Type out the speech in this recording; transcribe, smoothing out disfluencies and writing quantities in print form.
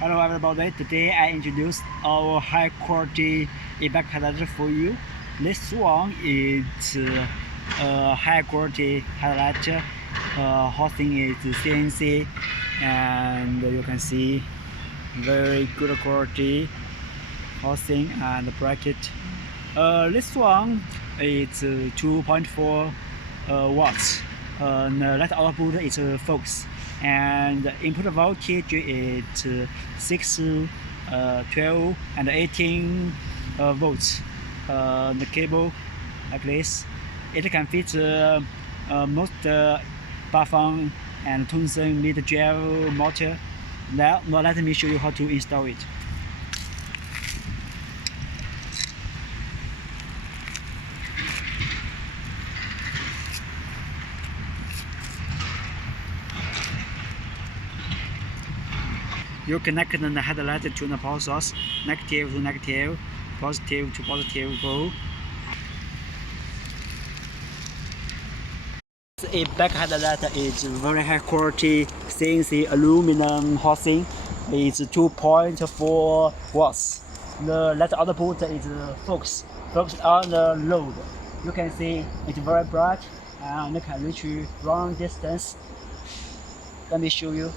Hello everybody, today I introduce our high quality Ebike headlight for you. This one is high quality headlight. Housing is CNC and you can see very good quality housing and bracket. This one is 2.4 watts. The light output is focus, and input voltage is 6, 12, and 18 volts. The cable like this. It can fit most Bafang and Tungsten mid-drive motor. Now let me show you how to install it. You connect the headlight to the power source, negative to negative, positive to positive pole. A back headlight is very high quality CNC aluminum housing. It's 2.4 watts. The light output is focused on the road. You can see it's very bright and it can reach long distance. Let me show you.